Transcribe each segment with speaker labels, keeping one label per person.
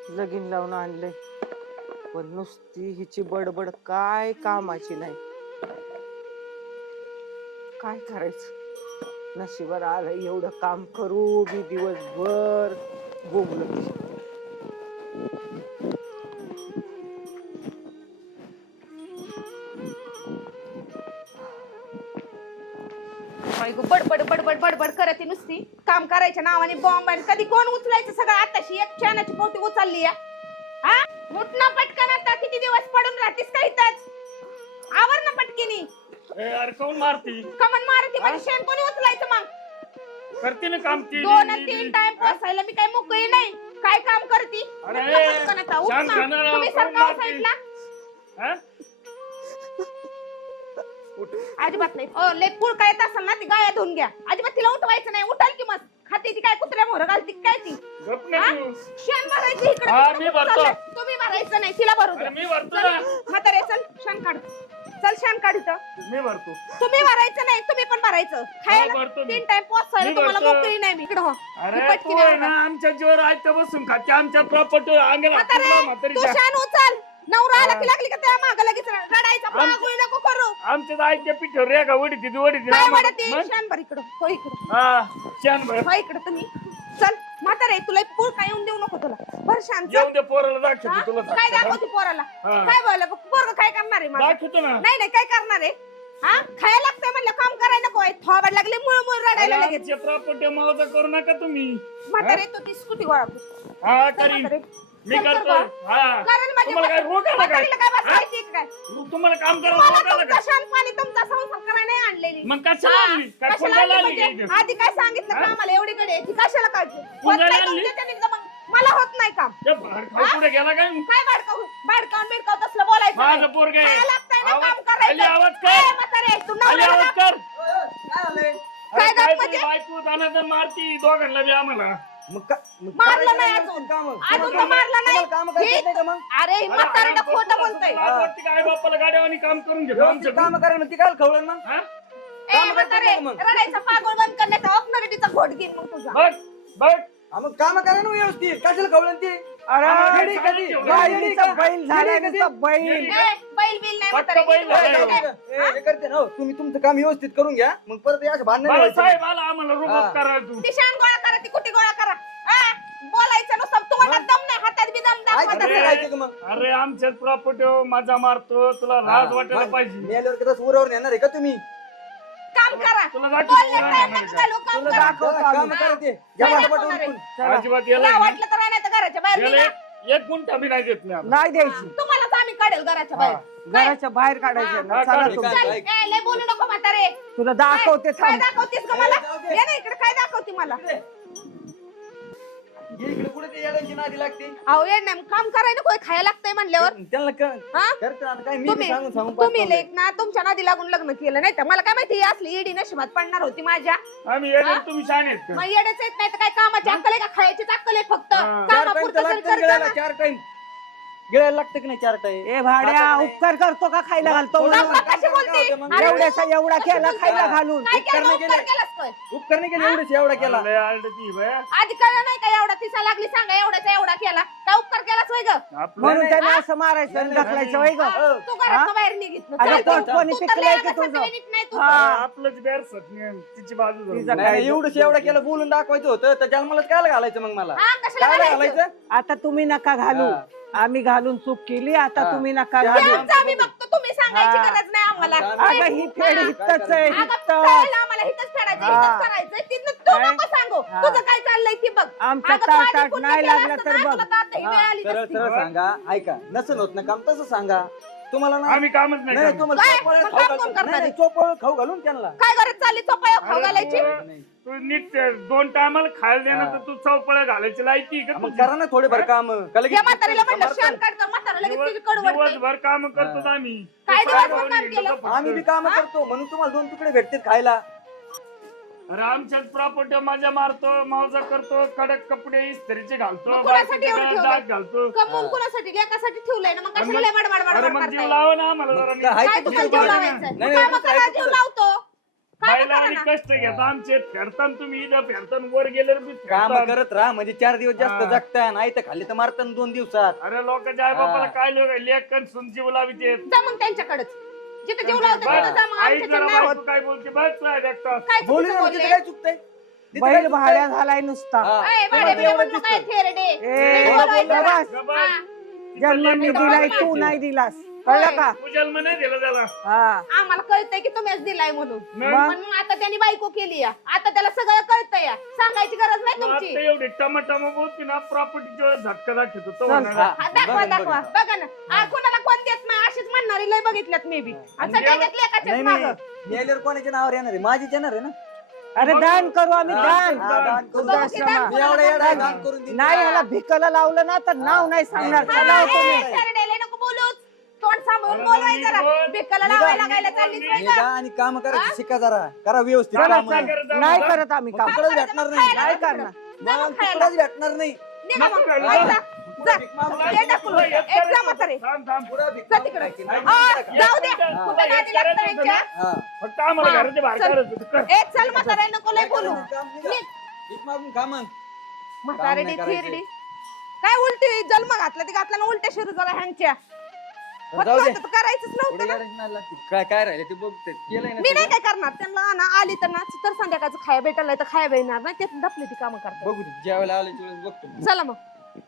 Speaker 1: लगीन लावून आणलंय पण नुसती हिची बडबड काय कामाची नाही. काय करायचं, नशिबात आलं एवढं काम करू मी दिवसभर बोंबलत.
Speaker 2: बडबड बडबड बडबड करते नुसती काम करायच्या नावाने बॉम्ब आणि कधी कोण उचलायचं सगळं. आताशी एक चॅनाची पोटी उचलली हा. उठ ना पटकन, आता किती दिवस पडून राहतीस का इथंच? आवर ना पटकिनी.
Speaker 3: अरे कोण मारती?
Speaker 2: कमन मारती म्हणजे शेण कोणी उचलायचं मग?
Speaker 3: करते ना काम ती.
Speaker 2: 2-3 टाइम पोसायला मी काय मोकळी नाही. काय काम करती?
Speaker 3: अरे,
Speaker 2: पटकन आता उठ
Speaker 3: शांत
Speaker 2: ना.
Speaker 3: राहा,
Speaker 2: तुम्ही
Speaker 3: कोण
Speaker 2: सरका
Speaker 3: मारती?
Speaker 2: साईडला.
Speaker 3: हा?
Speaker 2: अजिबात नाही. लय पुळ काय येत असेल ना ती गाया धुवून घ्या. अजिबात तिला उठवायचं नाही. उठाल की मग खाते ती काय कुत्र्या मोहर घालती काय ती?
Speaker 3: गप ना
Speaker 2: हा?
Speaker 3: तू.
Speaker 2: शेण भरायचं इकडे.
Speaker 3: हा, मी भरतो.
Speaker 2: तुम्ही भरायचं नाही, तिला भरू
Speaker 3: अरे
Speaker 2: द्या.
Speaker 3: मी भरतो
Speaker 2: चल,
Speaker 3: ना.
Speaker 2: म्हातारे चल शेण काढ. चल शेण काढ इथं.
Speaker 3: मी भरतो.
Speaker 2: तुम्ही भरायचं नाही, तुम्ही पण भरायचं. खायला
Speaker 3: भरतो मी.
Speaker 2: 3 टाइम पोसायला
Speaker 3: मी
Speaker 2: तुम्हाला
Speaker 3: भरतो.
Speaker 2: मोकळी नाही मी. इकडं हो.
Speaker 3: अरे
Speaker 2: ही
Speaker 3: तू
Speaker 2: पटकीने
Speaker 3: आहे
Speaker 2: आणा.
Speaker 3: ना आमच्या जीवर आयत बसून खाते आमच्या प्रॉपर्टी अंगाला
Speaker 2: म्हातारे तू शेण उचल. नवरा आला की लागली का त्या मागं लगेच रडायचा. पागोळी नको करू.
Speaker 3: आमच्या आईच्या पिठ्यावर रेगा वडीती
Speaker 2: काय म्हणते? शेण भर इकडं. हो इकडं.
Speaker 3: हा शान भर
Speaker 2: हो इकडं तुम्ही. चल म्हातारे तुला पूळ काय येऊन देऊ नको तुला. भर शांत चल.
Speaker 3: येऊन दे पोराला दाखवतो
Speaker 2: हा?
Speaker 3: तुला
Speaker 2: काय दाखवते पोराला?
Speaker 3: हा.
Speaker 2: काय बोल पोरग काय करणार आहे माझं?
Speaker 3: दाखवतो ना.
Speaker 2: नाही नाही काय करणार आहे? हा खायला लागतंय म्हणलं काम करायला नको. थोबाड लागले मुळमुळ रडायला लगेच.
Speaker 3: आमच्या प्रॉपर्टी मावजा करू नका तुम्ही.
Speaker 2: म्हातारे तू ती स्कूटी गोळा कर.
Speaker 3: हा
Speaker 2: चल
Speaker 3: करीन
Speaker 2: म्हातारे.
Speaker 3: मी
Speaker 2: चल कर
Speaker 3: करतो.
Speaker 2: गोळा.
Speaker 3: हा
Speaker 2: कारण माझी
Speaker 3: तुम्हाला काय रोग आला काय?
Speaker 2: म्हातारीला काय बसायची काय?
Speaker 3: तुम्हाला काम करायला
Speaker 2: मला
Speaker 3: रोग आला
Speaker 2: तुमचा
Speaker 3: काय?
Speaker 2: शानपणी तुमचा संसार करायला नाही आणलेली.
Speaker 3: मग कशाला
Speaker 2: हा,
Speaker 3: आणली? काय
Speaker 2: कशाला
Speaker 3: कोणाला
Speaker 2: आणली
Speaker 3: आणली
Speaker 2: म्हणजे?
Speaker 3: काय इथे?
Speaker 2: आधी काय सांगितलं का
Speaker 3: हा?
Speaker 2: आम्हाला एवढी कडे ती कशाला काढली? होत
Speaker 3: कोणाला
Speaker 2: नाही
Speaker 3: आणली?
Speaker 2: तुमच्या त्याने जमलं. मला होत नाही काम.
Speaker 3: ते भाडखाऊ पुढे गेला काय?
Speaker 2: काय भाडकावून बिडकावून तसलं बोलायचं
Speaker 3: माझं
Speaker 2: नाही.
Speaker 3: पोरगं आहे.
Speaker 2: खायला लागतंय ना
Speaker 3: आवाज-
Speaker 2: काम करायचं.
Speaker 3: आली आवाज कर.
Speaker 2: ए, म्हातारे, तू
Speaker 3: आली
Speaker 2: नवऱ्याला
Speaker 3: आवाज कर.
Speaker 2: काय
Speaker 3: अरे
Speaker 2: दाब
Speaker 3: काय
Speaker 2: म्हणजे?
Speaker 3: तुझी बायको दानादन मारती दोघांना बी आम्हाला.
Speaker 2: मारलं नाही अजून. अजून तर मारलं नाही. अरे ही म्हातारीला खोटं बोलतोय.
Speaker 3: लाज वाटते का आई बापाला गाड्यावानी काम करून घेतो आमच्या
Speaker 4: काम करा ना ती काय खवळण मग
Speaker 3: हा?
Speaker 2: ए म्हातारे, रडायचा पागोळ बंद करण्याचा ऑपनॉरिटीचा घोट घेईन मग तुझा.
Speaker 3: बघ बघ
Speaker 4: मग काम करा ना व्यवस्थित कशाला खवळण ती
Speaker 1: अरे
Speaker 4: येडी कधी?
Speaker 1: बाईचा बैल झाला
Speaker 4: येडी
Speaker 1: नुसता बैल.
Speaker 3: येडी.
Speaker 2: ए, बैल बिल नाही
Speaker 3: फक्त
Speaker 2: म्हातारे.
Speaker 3: बैल
Speaker 2: बैल
Speaker 3: झालाय.
Speaker 2: नाही.
Speaker 4: हे करते ना हो, तुम्ही तुमचं काम व्यवस्थित करून घ्या मग परत या भांडण
Speaker 3: मला साहेब आला आम्हाला
Speaker 4: हा.
Speaker 3: रोबोट करा तू
Speaker 2: ती शान गोळा करा, ती कुठे गोळा करा. हा? बोलायचं नुसतं तोंडात दम नाही, हातात बी दम दाखवा तसं.
Speaker 4: मग
Speaker 3: अरे आमच्याच प्रॉपर्टी मजा मारतो तुला लाज वाटायला पाहिजे.
Speaker 4: मेल्यावर कसं उरावर येणार आहे का तुम्ही
Speaker 2: काम करा.
Speaker 3: तुला दाखवतो
Speaker 2: बोलण्यात
Speaker 3: उरा
Speaker 2: काय
Speaker 3: नाही
Speaker 2: नका
Speaker 3: का?
Speaker 2: घालू, काम
Speaker 1: तुला
Speaker 2: करा.
Speaker 1: दाखवतो
Speaker 4: काम
Speaker 1: आम्ही.
Speaker 4: करा ते
Speaker 2: काय
Speaker 4: या
Speaker 2: दाखवणार
Speaker 4: पटापट
Speaker 2: आहे?
Speaker 4: उरकून.
Speaker 1: चला.
Speaker 3: अजिबात
Speaker 2: तुला
Speaker 3: याला
Speaker 2: वाटलं तर नाही तर घराच्या बाहेर
Speaker 3: याला
Speaker 2: निघा.
Speaker 3: एक गुंठा बी नाही देत नाही आम्हाला.
Speaker 1: नाही द्यायची.
Speaker 2: तुम्हालाच आम्ही काढेल घराच्या बाहेर.
Speaker 1: घराच्या बाहेर काढायचे ना.
Speaker 3: हा,
Speaker 1: चला
Speaker 3: काढ.
Speaker 1: तुम्ही.
Speaker 2: चल, ए, लय बोलू नको म्हातारे.
Speaker 1: तुला दाखवते
Speaker 2: काय
Speaker 1: थांब.
Speaker 2: दाखवतेस का मला?
Speaker 4: जाऊ दे.
Speaker 2: ये ना इकडे, काय दाखवते मला?
Speaker 4: ये इकडे कुठे ते येड्यांची नादी लागते
Speaker 2: अहो ये ना काम करायला नको, खायला लागतंय म्हणल्यावर.
Speaker 4: त्यांना
Speaker 2: हा?
Speaker 4: करते आता काय मी
Speaker 2: तुम्ही
Speaker 4: सांगून सांगून
Speaker 2: तुम्ही
Speaker 4: पाठवलंय.
Speaker 2: लेक ना तुमच्या नादी लागून लग्न केलं नाही तर मला काय माहिती ही असली येडी नशिबात पडणार होती माझ्या.
Speaker 3: आम्ही येणार
Speaker 2: हा?
Speaker 3: तुम्ही शान आहेत का?
Speaker 2: मग येडेच येत नाही तर काय कामाची अक्कल आहे का? खायची अक्कल आहे फक्त.
Speaker 3: हा.
Speaker 4: 4 टाइम
Speaker 2: कामापुरतं जर
Speaker 4: लागतं
Speaker 2: करता
Speaker 4: गिळायला
Speaker 2: ना.
Speaker 4: 4 टाइम गिळायला लागतं की नाही 4 टाइम
Speaker 1: ए भाड्या
Speaker 4: आता नाही.
Speaker 1: उपकार करतो का खायला घालतो
Speaker 4: मग-
Speaker 1: म्हणून?
Speaker 2: बाप्पा कशी बोलते? अरे,
Speaker 1: एवढ्याचा एवढा केला खायला घालून.
Speaker 2: काय केलं?
Speaker 4: उपकार
Speaker 2: उपकार
Speaker 4: नाही
Speaker 2: केलास काय?
Speaker 4: उपकार नाही केले एवढेच एवढा केला
Speaker 3: लय आरडती बाया.
Speaker 2: आधी कळलं नाही का एवढा तिसा लागली सांगा एवढ्याचा एवढा केला काय उपकार केलाच होय ग?
Speaker 3: आपलं
Speaker 1: म्हणून
Speaker 4: नाही,
Speaker 1: त्याने
Speaker 2: हा?
Speaker 1: असं मारायचं आणि
Speaker 4: नाही,
Speaker 1: ढकलायचं
Speaker 4: नाही.
Speaker 1: वय ग.
Speaker 2: हा, तू घरात बाहेर निघितलं.
Speaker 1: अरे
Speaker 2: चल,
Speaker 1: पोट
Speaker 2: तू-
Speaker 1: कोणी
Speaker 2: तू तर
Speaker 1: पिकलंय
Speaker 2: लय
Speaker 1: की
Speaker 2: एवढं
Speaker 1: तुझं?
Speaker 2: सटवीत नाही तू.
Speaker 1: हा.
Speaker 3: आपलंच बेरसत नाही तिची बाजू धरून.
Speaker 1: तिचं
Speaker 4: नाही एवढंच एवढा केलं बोलून दाखवायचं होतं तर जन्मालाच काय घालायचं मग मला
Speaker 2: हा, कशाला
Speaker 4: काय
Speaker 2: घालायचं?
Speaker 4: घालायचं
Speaker 1: आता तुम्ही नका घालू.
Speaker 4: हा.
Speaker 1: आम्ही घालून चूक केली आता
Speaker 4: हा.
Speaker 1: तुम्ही नका
Speaker 4: ते
Speaker 2: ते
Speaker 1: घालू.
Speaker 2: आमचं आम्ही बघतो, तुम्ही सांगायची
Speaker 1: हा.
Speaker 2: गरज नाही आम्हाला.
Speaker 4: आता
Speaker 1: अगं ही फेड
Speaker 2: हा.
Speaker 1: हितच आहे
Speaker 2: अगं,
Speaker 1: हित.
Speaker 2: कळलं आम्हाला हिथंच फेडायचं,
Speaker 1: हा.
Speaker 2: हिथंच करायचं. तिथनं तू
Speaker 1: काय?
Speaker 2: नको सांगू.
Speaker 1: हा.
Speaker 2: तुझं काय चाललंय ती बघ.
Speaker 1: आमच्या
Speaker 2: अगं, तू आधी
Speaker 1: ताटात
Speaker 2: पुण्य
Speaker 1: नाही
Speaker 2: केलं
Speaker 1: लागलं
Speaker 2: असतं
Speaker 1: तर
Speaker 2: ना,
Speaker 1: बघ.
Speaker 2: तुला तर आता ही वेळ आली
Speaker 4: सरळ
Speaker 2: नसती.
Speaker 4: सरळ सांगा ऐका नसन होत ना काम तसं सांगा तुम्हाला ना
Speaker 3: आम्ही कामच नाही
Speaker 4: नाही
Speaker 3: करणार.
Speaker 4: तुम्हाला
Speaker 2: काय?
Speaker 4: चोपाळ्यात
Speaker 2: मग
Speaker 4: खाऊ
Speaker 2: काम कोण
Speaker 4: घालून-
Speaker 2: करणार
Speaker 4: नाही,
Speaker 2: आहे?
Speaker 4: नाही, चोपाळ्यात खाऊ घालून त्यांना
Speaker 2: काय गरज चालली चोपाया खाऊ
Speaker 3: अरे
Speaker 2: घालायची?
Speaker 4: नाही.
Speaker 3: तू नीट 2 टायमाला खायला देणार
Speaker 4: हा.
Speaker 3: तर तू चौपळ्या घालायची लायकी का
Speaker 4: मग
Speaker 3: तुझी?
Speaker 4: करा ना थोडेफार काम
Speaker 2: या म्हातारीला म्हणलं शान काढ तर म्हातारा लगेच तिची कडू वाटते.
Speaker 3: दिवसभर काम करतो आम्ही.
Speaker 2: काय
Speaker 3: तू
Speaker 2: दिवसभर
Speaker 3: पाय
Speaker 2: काम
Speaker 3: लावून
Speaker 2: केलं?
Speaker 3: येतो फक्त.
Speaker 4: आम्ही बी काम करतो म्हणून तुम्हाला 2 तुकडे भेटतात खायला
Speaker 3: अरे आमच्याच प्रॉपर्टी मजा मारतो मौजा करतो कडक कपडे इस्त्रीचे घालतो
Speaker 2: मग कुणासाठी
Speaker 3: बायकोच्या
Speaker 2: एवढं
Speaker 3: गळ्यात
Speaker 2: ठेवलंय?
Speaker 3: डाग घालतो.
Speaker 2: कमवून कुणासाठी एकासाठी ठेवलंय ना, मग
Speaker 3: अरे
Speaker 2: कशाला लय बडबड
Speaker 3: अरे
Speaker 2: बडबड
Speaker 3: मग जीव
Speaker 2: करताय?
Speaker 3: लावा ना आम्हाला जरा
Speaker 4: काय
Speaker 2: काय
Speaker 3: नीट.
Speaker 2: तुझा
Speaker 4: तुझं
Speaker 2: जीव
Speaker 4: बरं
Speaker 2: लावायचा?
Speaker 4: नाही,
Speaker 2: तू
Speaker 4: नाही,
Speaker 2: कामं
Speaker 4: तुझं
Speaker 2: करा,
Speaker 4: ऐकू
Speaker 2: जीव
Speaker 4: तुझं.
Speaker 2: लावतो. काय
Speaker 3: बायला आणि
Speaker 2: ना.
Speaker 3: कष्ट घेता आमचे फेडतान तुम्ही इथं फेडतान वर गेल्यावर बी
Speaker 4: काम
Speaker 3: फेडतान.
Speaker 4: करत राहा म्हणजे 4 दिवस जास्त
Speaker 3: हा.
Speaker 4: जगता नाही तर खाली तर मारताना 2 दिवसात.
Speaker 3: अरे लोकांच्या आई बापाला
Speaker 4: हा.
Speaker 3: काय लोक लेख सुन जीव लाविते
Speaker 2: जा मग त्यांच्याकडेच जिथे जीव लावतात तिथं जा मग
Speaker 3: आई
Speaker 2: आमच्याच्या
Speaker 3: जरा
Speaker 2: नाही होत.
Speaker 3: बायको काय बोलते बघ तू ऐकतात
Speaker 2: काय
Speaker 4: बोलू
Speaker 2: चुकीचं
Speaker 4: ना
Speaker 2: बोलले?
Speaker 4: तिथे काय चुकतंय? तिथे काय
Speaker 1: बैल
Speaker 4: चुकतंय?
Speaker 1: भाड्या झालाय नुसता
Speaker 4: हा.
Speaker 2: ए,
Speaker 4: तुम्हाला
Speaker 2: भाड्या बिड्या
Speaker 4: एवढं
Speaker 2: म्हणू काय
Speaker 4: दिसतंय.
Speaker 2: थेरडे?
Speaker 1: ए,
Speaker 2: नीट बोलवायचं
Speaker 1: बस.
Speaker 2: ना.
Speaker 3: बस.
Speaker 2: हा.
Speaker 1: जन्म मी दिलाय तू नाही दिलास कळलं का?
Speaker 3: तू जन्म नाही दिला त्याला
Speaker 1: हा
Speaker 2: आम्हाला कळतंय की तुम्हीच दिलाय म्हणून
Speaker 3: मग?
Speaker 2: पण मग आता त्यांनी बायको केली या आता त्याला सगळं कळतंय या सांगायची गरज नाही तुमची
Speaker 3: आता एवढी टमाटमा बोलते ना प्रॉपर्टीच्या झटका दाखवतो तो
Speaker 1: चल.
Speaker 3: म्हणणार.
Speaker 4: हा.
Speaker 2: हा, दाखवा
Speaker 4: बघन,
Speaker 2: दाखवा
Speaker 4: बघन.
Speaker 2: बघा ना कोणाला कोण देत नाही अशीच म्हणणारी लय बघितल्यात मे बी आणि सगळ्या घेतल्या एकाच्याच
Speaker 4: नाही
Speaker 2: मागं.
Speaker 4: नाही मेल्यावर कोणाच्या नावावर येणार आहे? माझीच येणार आहे ना.
Speaker 1: अरे दान करू आम्ही
Speaker 4: हा,
Speaker 1: दान
Speaker 4: हा, दान करू.
Speaker 2: बघू की दान
Speaker 4: मी एवढा येडा आहे, दान
Speaker 1: नाही
Speaker 4: करून देईन.
Speaker 1: ह्याला भिकाला लावलं ना तर नाव नाही सांगणार
Speaker 4: हा,
Speaker 1: चला
Speaker 2: हा,
Speaker 1: हो तुम्ही.
Speaker 2: ए, थेरडे, लय नको बोलूच तोंड सांभाळून
Speaker 3: अरे,
Speaker 2: बोलवाय
Speaker 3: नीट
Speaker 2: जरा
Speaker 3: बोल.
Speaker 2: बेकाला
Speaker 4: निघा,
Speaker 2: लावायला लागायला चाललीच नाही
Speaker 4: निघा
Speaker 2: का
Speaker 4: आणि काम करायचं शिका जरा. करा व्यवस्थित
Speaker 1: चला
Speaker 4: काम.
Speaker 1: चल
Speaker 3: करत
Speaker 1: नाही
Speaker 3: आम्हाला.
Speaker 1: करत आम्ही काम
Speaker 4: तुकडच भेटणार नाही.
Speaker 1: नाही करणार
Speaker 2: जा मग
Speaker 4: मग
Speaker 2: खायला.
Speaker 4: तुकडच भेटणार नाही.
Speaker 2: निघा मग,
Speaker 3: नको खायला.
Speaker 2: वाई जा. जा.
Speaker 4: भीक मागून
Speaker 2: ये टाकून.
Speaker 3: तुला एक
Speaker 2: एक जा म्हातारे.
Speaker 3: थांब, थांब.
Speaker 4: पुढं भीक
Speaker 2: जा
Speaker 4: मागून
Speaker 2: तिकडे.
Speaker 4: खायची.
Speaker 3: हा,
Speaker 2: जाऊ द्या
Speaker 3: हा.
Speaker 2: कुठे नादी लागतं यांच्या?
Speaker 4: हा.
Speaker 3: फक्त आम्हाला
Speaker 2: हा.
Speaker 3: घराच्या बाहेर
Speaker 2: चल.
Speaker 3: काढत होतं. कर.
Speaker 2: ए चल म्हातारे नको लय बोलू
Speaker 4: काम निघा.
Speaker 2: निघ.
Speaker 4: भीक मागून खा मग.
Speaker 2: म्हातारे
Speaker 4: नाही करायचं.
Speaker 2: थिरडी काय उलटी जन्म घातला ते घातला ना उलट्या शिरू जरा ह्यांच्या होत
Speaker 4: जाऊ दे.
Speaker 2: नव्हतं तर करायचंच
Speaker 4: पुढे
Speaker 2: नव्हतं ना.
Speaker 4: गाडीच नाही लागती. काय काय राहिले ते बघते केलंय ना
Speaker 2: मी नाही
Speaker 4: सगळं.
Speaker 2: काय करणार त्यांना ना आली तर ना तर संध्याकाळचं खाया भेटायला तर खाया भेटणार नाही ते दपली ती कामं करतात
Speaker 4: बघू दे. ज्यावेळेला आले त्यावेळेस बघतो.
Speaker 2: चला मग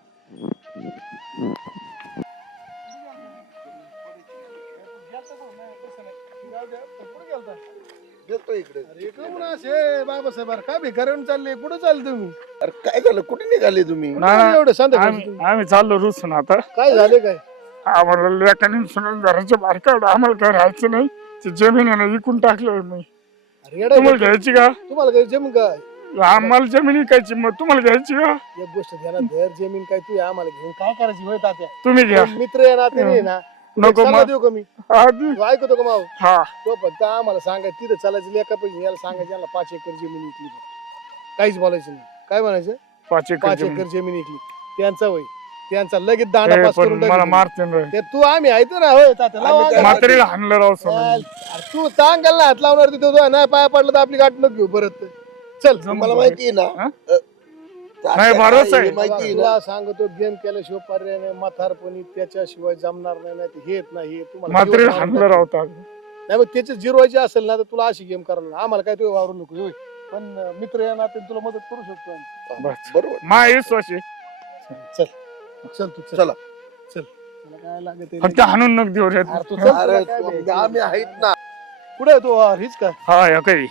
Speaker 5: येतो इकडे.
Speaker 6: अरे कोण असे बाबासाहेब अरे काय भिकाऱ्यावरून चालले कुठं चालले तुम्ही
Speaker 5: अरे काय झालं कुठे निघाले तुम्ही
Speaker 6: कुठं आले एवढं संध्याकाळी
Speaker 3: आम्ही आम्ही चाललो रुसून आता
Speaker 6: काय झाले काय
Speaker 3: आम्हाला लेखाने सुनून घराच्या बाहेर काढ आम्हाला काय राहायचं नाही ते जमीन आहे ना विकून टाकलं मी
Speaker 6: अरे येडा
Speaker 3: तुम्हाला
Speaker 6: आहे.
Speaker 3: घ्यायची का
Speaker 6: तुम्हाला काही जमीन काय
Speaker 3: आम्हाला जमीन विकायची मग तुम्हाला घ्यायची का
Speaker 6: एक गोष्ट द्या ना धर जमीन काय तू आम्हाला घेऊन काय करायची होय तात्या
Speaker 3: तुम्ही घ्या
Speaker 6: तो मित्र आहे ना ते नाही ना
Speaker 3: नको
Speaker 6: सल्ला
Speaker 3: मग
Speaker 6: देऊ का मी
Speaker 3: आधी
Speaker 6: तू ऐकतो का माव
Speaker 3: हा
Speaker 6: तो फक्त आम्हाला सांगायचं तिथं चालायचं लेखा पाहिजे याला सांगायचं याला 5 एकर जमीन विकली बघ. काहीच बोलायचं नाही काय म्हणायचं
Speaker 3: 5 एकर
Speaker 6: 5
Speaker 3: जमीन.
Speaker 6: एकर जमीन विकली त्यांचा वय त्यांचा लगेच दांडा
Speaker 3: ए,
Speaker 6: पास
Speaker 3: पण
Speaker 6: करून
Speaker 3: मला
Speaker 6: टाकली.
Speaker 3: मारते ना
Speaker 6: ते तू आम्ही आहेत ना होय तात्या लावा
Speaker 5: आम्ही काय-
Speaker 6: अंगाला.
Speaker 3: म्हातारीला हाणलं राव समज
Speaker 6: अरे तू सांगाल ना हात लावणार तिथे तो नाही पाया पडलं तर आपली गाठ नको घेऊ परत चल
Speaker 5: तुम्हाला माहिती आहे
Speaker 3: हा?
Speaker 5: ना
Speaker 3: नाही, भरोसा आहे.
Speaker 5: माहिती आहे ना
Speaker 6: तुला सांगतो गेम केल्याशिवाय पर्याय नाही म्हातारपणी त्याच्याशिवाय जमणार नाही नाही ते हेत नाही हे तुम्हाला
Speaker 3: म्हातारीला
Speaker 6: जीवन
Speaker 3: हाणलं
Speaker 6: मारून
Speaker 3: राव
Speaker 6: टाकतील. नाही मग त्याचे जिरवायचे असेल ना तर तुला अशी गेम करायला आम्हाला काय तू वावरू नको होय पण मित्र या नात्याने तुला मदत करू शकतो आम्ही.
Speaker 3: बस
Speaker 5: बरोबर
Speaker 3: माय विश्वास आहे.
Speaker 6: चल तू चल
Speaker 5: चला.
Speaker 6: चल तुला काय लागत
Speaker 3: फक्त हाणून नक देऊ रे
Speaker 6: अरे तू चल
Speaker 5: अरे
Speaker 6: तुला काय द्यायचं?
Speaker 5: आम्ही आहेत ना
Speaker 6: कुठे आहे तू हीच का
Speaker 3: हा या काही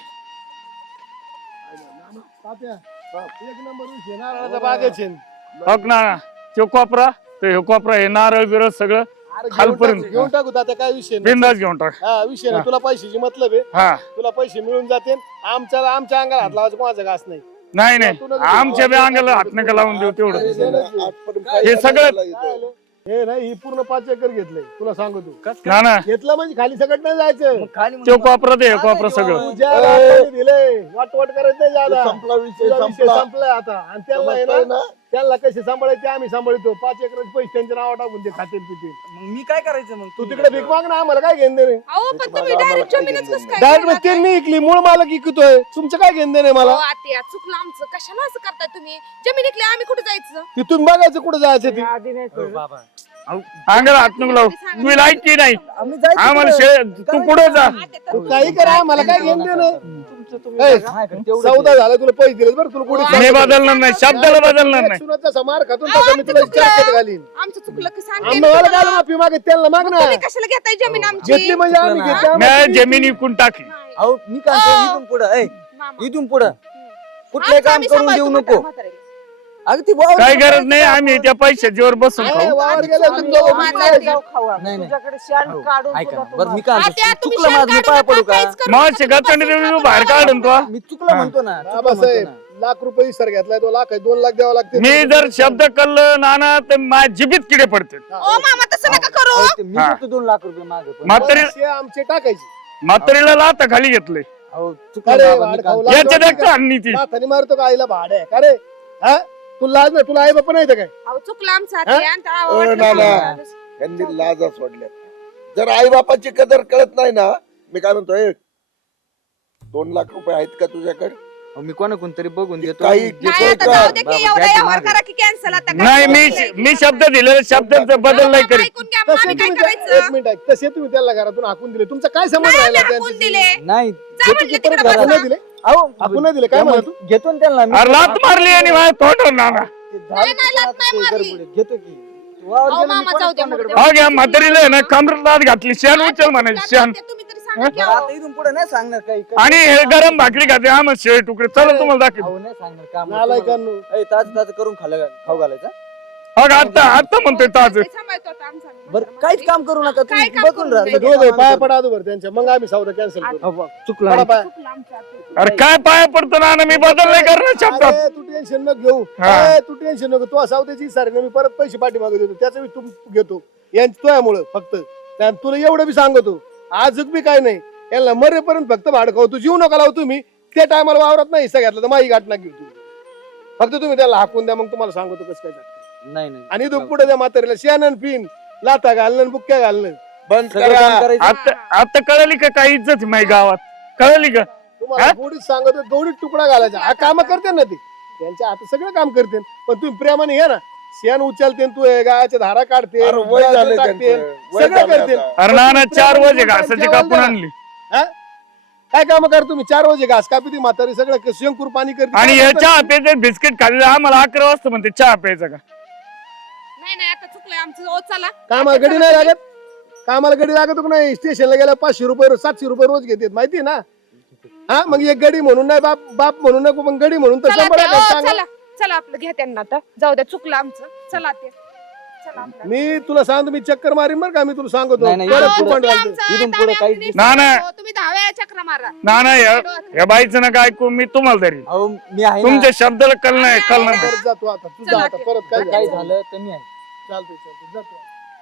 Speaker 6: तात्या, एक नंबर विषय नारळाचा बागेचे
Speaker 3: हक ना तो कोपरा ते हे कोपरा हे नारळ बिरळ सगळं खालपर्यंत.
Speaker 6: घेऊन टाकू तात्या काय विषय नाही
Speaker 3: बिंदास घेऊन टाक
Speaker 6: हा विषय नाही तुला पैशाची मतलब आहे
Speaker 3: हा
Speaker 6: तुला पैसे मिळून जाते आमच्या अंगाला हात लावायचं कोणाचा घास नाही
Speaker 3: नाही नाही आमच्या बी अंगाला हात नका लावून देऊ तेवढं
Speaker 5: आजपर्यंत
Speaker 3: हे सगळं-
Speaker 5: काय झालं?
Speaker 6: हे नाही ही पूर्ण 5 एकर घेतलंय तुला सांगतो
Speaker 3: ना ना
Speaker 6: घेतलं म्हणजे खाली सकट नाही जायचं
Speaker 4: खाली
Speaker 3: तो कोपरा ते हे कोपरा सगळं
Speaker 6: तुझ्या हाताने दिलंय वाट करायचं नाही ज्यादा
Speaker 5: संपला विषय
Speaker 6: तुझा विषय
Speaker 5: संपला
Speaker 6: संपलाय आता आणि त्यांना आहे
Speaker 5: समजतंय
Speaker 6: ना
Speaker 5: ना?
Speaker 6: त्यांना कसे सांभाळायचे आम्ही सांभाळतो 5 एकराचे पैसे त्यांच्या नावा टाकून ते खातील पितील
Speaker 4: मग मी काय करायचं मग
Speaker 6: तू तिकडे भीक माग ना आम्हाला काय घेणं देणे
Speaker 2: अहो पण तुम्ही
Speaker 5: आम्हाला
Speaker 2: डायरेक्ट
Speaker 5: काय
Speaker 2: जमीनच
Speaker 5: घेणं
Speaker 2: कसं काय
Speaker 6: डायरेक्ट
Speaker 2: केलं
Speaker 6: त्यांनी इकली मूळ मालक इकतोय तुमचं काय घेणं देणे
Speaker 2: काय?
Speaker 6: मला
Speaker 2: अहो, आत्या चुकलं आमचं कशाला असं करताय तुम्ही जमीन इकली आम्ही कुठे जायचं
Speaker 6: तिथून बघायचं कुठं जायचं ते
Speaker 1: आधी नाही कळलं.
Speaker 4: बाबा
Speaker 3: अंगाला हात नको लावू तुम्ही लाईक की नाही
Speaker 4: आम्ही जायचं
Speaker 3: आम्हाला
Speaker 4: कुठं?
Speaker 3: तू पुढे जा
Speaker 6: तू काही करा आम्हाला काय घेणं देणं
Speaker 1: तुमचं तुम्ही
Speaker 6: ए,
Speaker 1: बघा.
Speaker 4: हा, पण तेवढंच
Speaker 6: सौदा झाला तुला पैसे दिले बरं तुला कुठे
Speaker 3: मी बदलणार नाही शब्दाला बदलणार नाही
Speaker 6: सुनाचा समार खातून तसा मी तुला चर्चेत घालीन
Speaker 2: आमचं चुकलं की सांगते मी
Speaker 6: आम्हाला काय
Speaker 2: तुम्हाला.
Speaker 6: माफी मागे त्यांना माग ना
Speaker 2: तुम्ही कशाला घेताय जमीन आमची
Speaker 6: घेतली म्हणजे आम्ही
Speaker 4: घेतलं ना.
Speaker 6: घेतली आम्हाला
Speaker 3: मी जमीन विकून टाकली
Speaker 2: नाही.
Speaker 4: अहो मी काय म्हणतो, इथून पुढं
Speaker 2: मामा.
Speaker 4: इथून पुढं कुठले
Speaker 2: आमचं
Speaker 4: काम
Speaker 2: आम्ही
Speaker 4: करून
Speaker 2: सांभाळतो
Speaker 4: देऊ नको
Speaker 2: म्हाताऱ्याला.
Speaker 4: अगं ती वावर-
Speaker 3: काय गरज नाही आम्ही त्या पैशाच्यावर बसून
Speaker 6: आहे,
Speaker 3: खाऊ
Speaker 6: वावर गेलं
Speaker 1: आम्ही
Speaker 6: तुमचं
Speaker 1: दोघं
Speaker 2: माझा
Speaker 1: बाहेर
Speaker 2: द्या.
Speaker 1: जाऊ खाऊ आम्ही.
Speaker 4: नाही, नाही.
Speaker 1: तुझ्याकडे शान
Speaker 4: हो,
Speaker 1: काढून
Speaker 4: ऐका
Speaker 1: सुद्धा
Speaker 4: ना. बरं मी
Speaker 1: तुम्हाला-
Speaker 4: काय
Speaker 2: आत्या,
Speaker 4: म्हणतो,
Speaker 2: तुम्ही
Speaker 4: चुकलं
Speaker 2: शान
Speaker 4: माझं मी
Speaker 2: काढू
Speaker 4: पाया
Speaker 2: नका,
Speaker 4: पडू का
Speaker 2: काहीच करू
Speaker 3: मग
Speaker 2: नका,
Speaker 3: शिकायचं
Speaker 2: तुम्ही
Speaker 3: तुम्ही
Speaker 2: बसून
Speaker 3: बाहेर
Speaker 2: खा.
Speaker 3: काढून तो
Speaker 4: मी चुकलं म्हणतो ना चुकलं
Speaker 6: बाबासाहेब
Speaker 4: म्हणतो ना.
Speaker 6: लाख रुपये इसर घेतलाय तो लाख 2 लाख द्यावा लागते
Speaker 3: मी जर शब्द कळलं नाना तर माझ्या जिबीत किडे पडते
Speaker 2: ओ मामा तसं नका करू
Speaker 4: अहो, ते मी
Speaker 3: हा.
Speaker 4: देतो 2 लाख रुपये मागं पण.
Speaker 3: म्हातारी
Speaker 6: पैसे आमचे टाकायचे
Speaker 3: म्हातारीला लाता खाली घेतलंय
Speaker 4: अहो, चुकलं
Speaker 6: अरे,
Speaker 4: बाबा, मी
Speaker 6: वाढ
Speaker 4: काय
Speaker 6: खाऊ
Speaker 4: म्हणतो.
Speaker 6: लागलो.
Speaker 3: याच्या देखता आणली ती
Speaker 6: माथानी मारतो का आईला भाड आहे का रे हा तुला लाज नाही तुला आई बापा नाही तर काय
Speaker 2: अहो चुकलं आमचं आत्या आणि त्या
Speaker 5: अ,
Speaker 2: वाटलं
Speaker 5: नाना.
Speaker 2: सांगायला.
Speaker 5: त्यांनी लाजा सोडल्या जर आई बापाची कदर कळत नाही ना मी काय म्हणतोय 2 लाख रुपये आहेत का तुझ्याकडे?
Speaker 4: मी कोणाकोण तरी बघून देतो.
Speaker 5: काही
Speaker 2: नाही
Speaker 5: घेतोय
Speaker 2: आता
Speaker 5: का?
Speaker 2: जाऊ दे की
Speaker 4: बाबा,
Speaker 2: एवढा
Speaker 4: द्या की
Speaker 2: व्यवहार
Speaker 4: मागे.
Speaker 2: करा की कॅन्सल आता काय
Speaker 3: नाही
Speaker 2: करायचं?
Speaker 3: मी शब्द दिलेला शब्दाचा बदल नाही करीत.
Speaker 2: ऐकून घ्या, मग
Speaker 6: तसे
Speaker 2: आम्ही काय
Speaker 6: तुम्ही एक
Speaker 2: करायचं?
Speaker 6: मिनिट ऐक, तसे तुम्ही त्याला घरातून हाकून दिले, तुमचा काय संबंध
Speaker 2: नाही,
Speaker 6: राहिला
Speaker 2: आम्ही हाकून
Speaker 6: त्यांच्याशी?
Speaker 2: दिले.
Speaker 4: नाही
Speaker 2: जा म्हटलं तिकडे
Speaker 4: परत
Speaker 2: बसा.
Speaker 6: हाकून नाही दिले
Speaker 4: अहो
Speaker 6: हाकून नाही दिले काय म्हणा तू?
Speaker 4: घेतो ना त्यांना मी.
Speaker 3: अरे लात मारली आणि माझ्या तोंडावर नाना.
Speaker 2: नाही, लाथ नाही मारली.
Speaker 4: घेतो की वावर
Speaker 2: अहो,
Speaker 4: गेलं मी
Speaker 2: मामा, जाऊ दे,
Speaker 4: कोणाकोणाकडे
Speaker 2: मरू
Speaker 3: हो घ्या म्हातारीला आहे ना कमरेत लात घातली शेण उचल म्हणायची शेण.
Speaker 2: तुम्ही तरी सांगा की
Speaker 4: बरं,
Speaker 2: अहो.
Speaker 4: आता इथून पुढे नाही सांगणार काही
Speaker 3: आणि हे गरम भाकरी खाते आम्हाला शेळ तुकडे चला तुम्हाला दाखव.
Speaker 4: अहो, नाही सांगणार काम
Speaker 6: नालायकांनो.
Speaker 4: ताज करून खाऊ घालायचं.
Speaker 3: हो का आता म्हणतोय ताज.
Speaker 2: काय सांभाळतो आता आमचा आम्ही
Speaker 4: बरं
Speaker 2: म्हातारा
Speaker 4: काहीच
Speaker 2: म्हातारी?
Speaker 4: काम करू नका
Speaker 2: काय
Speaker 4: तुम्ही
Speaker 2: काम
Speaker 4: बघून
Speaker 2: करू
Speaker 4: राहा.
Speaker 2: नये?
Speaker 6: दोघं पाया पडा अगोदर त्यांच्या, मग आम्ही सौदा कॅन्सल करू.
Speaker 4: अहो, चुकलं
Speaker 6: पडा पाया.
Speaker 2: चुकलं आमचं आता.
Speaker 3: अरे काय पाया पडतो ना मी बदल नाही करणार शब्दात.
Speaker 6: अरे, तू टेन्शन नको घेऊ.
Speaker 3: हा.
Speaker 6: ए, तू टेन्शन नको. तू सावतेची सारखं मी परत पैसे पाठीमागे देतो, त्याचं मी तू घेतो तुझ्यामुळं फक्त. आणि तुला एवढं बी सांगतो, आजच बी काय नाही, यांना मरेपर्यंत फक्त भाडं खाऊ. तू जीव नका लावू तुम्ही. त्या टायमाला वावरात नाही हिस्सा घेतला तर माझी गाठ ना घेऊ तुम्ही. फक्त तुम्ही त्याला हाकून द्या, मग तुम्हाला सांगतो कसं काय झालं.
Speaker 4: नाही
Speaker 6: आणि तू पुढे त्या म्हातारीला शेणन पिन लाथा घालणं बुक्क्या घालणं.
Speaker 5: बंद
Speaker 4: सगळं काम
Speaker 5: करा.
Speaker 4: करायचं.
Speaker 3: आता कळली का काही इज्जत आहे माझ्या गावात कळली का?
Speaker 6: तुम्हाला
Speaker 3: हा?
Speaker 6: गोडीत सांगतो, गोडीत तुकडा घालायचा. हा काम करते ना ते, त्यांच्या हातात सगळं काम करते, पण तुम्ही प्रेमाने घ्या ना. शेण उचलते, तू गायच्या धारा काढते,
Speaker 5: अरे वय झालं
Speaker 6: टाकते,
Speaker 5: त्यांचं. वय
Speaker 6: सगळं
Speaker 5: झालं
Speaker 6: करते.
Speaker 5: आता.
Speaker 3: अरे नाना 4 वाजे घासाची
Speaker 6: जेवण
Speaker 3: कापून
Speaker 6: द्या.
Speaker 3: आणली
Speaker 6: काय काम कर तुम्ही? 4 वाजे घास कापी ती म्हातारी, सगळं शेंकूर पाणी करते.
Speaker 3: आणि हे चहा प्यायचे बिस्किट खाल्ले आम्हाला 11 वाजता म्हणते चहा प्यायचा का?
Speaker 2: नाही नाही आता चुकलंय आमचं. ओ चला
Speaker 6: कामाला गडी नाही लागत. कामाला गडी लागत का नाही? स्टेशनला गेल्या 500 रुपये 700 रुपये रोज घेतात, माहिती ना? हा, मग एक गडी म्हणून नाही, बाप म्हणून नको, मग गडी म्हणून तर
Speaker 2: चला
Speaker 6: शंभर
Speaker 2: ते,
Speaker 6: आहे,
Speaker 2: ओ,
Speaker 6: सांगा.
Speaker 2: चला चला आपलं घ्या त्यांना आता. जाऊ द्या चुकलं आमचं. चला ते चला आपलं.
Speaker 6: मी तुला सांगतो, मी चक्कर मारीन बरं का, मी तुला सांगतो.
Speaker 4: नाही, नाही,
Speaker 6: परत
Speaker 2: अहो,
Speaker 6: तू
Speaker 2: चुकलं
Speaker 6: पण घालतो.
Speaker 2: आमचं.
Speaker 4: इथून
Speaker 2: आता
Speaker 4: पुढे
Speaker 2: आम्ही
Speaker 4: काहीच
Speaker 2: आमची
Speaker 3: नाही, नाही.
Speaker 2: हो, तुम्ही 10 वेळा चक्र मारा.
Speaker 3: नाना या बाईचं नका ऐकू मी तुम्हाला तरी
Speaker 4: अहो मी आहे ना.
Speaker 3: तुमच्या शब्दाला कळणार नाही.
Speaker 6: परत जातो आता, तुझा
Speaker 2: चला
Speaker 6: आता
Speaker 2: ते.
Speaker 6: परत काय
Speaker 4: काय
Speaker 6: झालं?
Speaker 4: झालं तर मी आहे.
Speaker 6: चालतंय जातो.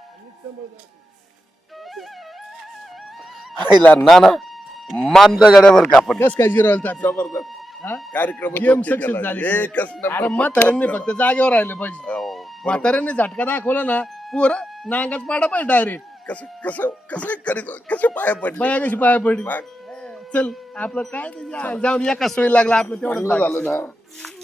Speaker 5: आईला नाना मानता गड्यावर का आपण
Speaker 6: कस काय जिरवलं तात्या?
Speaker 5: जबरदस्त
Speaker 6: हा?
Speaker 5: कार्यक्रम
Speaker 6: Game success झाली.
Speaker 5: एकच नंबर.
Speaker 6: अरे म्हाताऱ्यांनी फक्त जागेवर राहिले पाहिजे.
Speaker 5: हो, बरोबर.
Speaker 6: म्हाताऱ्यांनी झटका दाखवला ना, पोर नांगाच पाडा पाहिजे डायरेक्ट.
Speaker 5: कसं करीत कसे पाया पडले
Speaker 6: बाया कशी पाया पडली.
Speaker 5: मग
Speaker 6: चल आपलं काय ते जाऊन एका सोयी लागला आपलं तेवढं
Speaker 5: चांगलं झालं ना.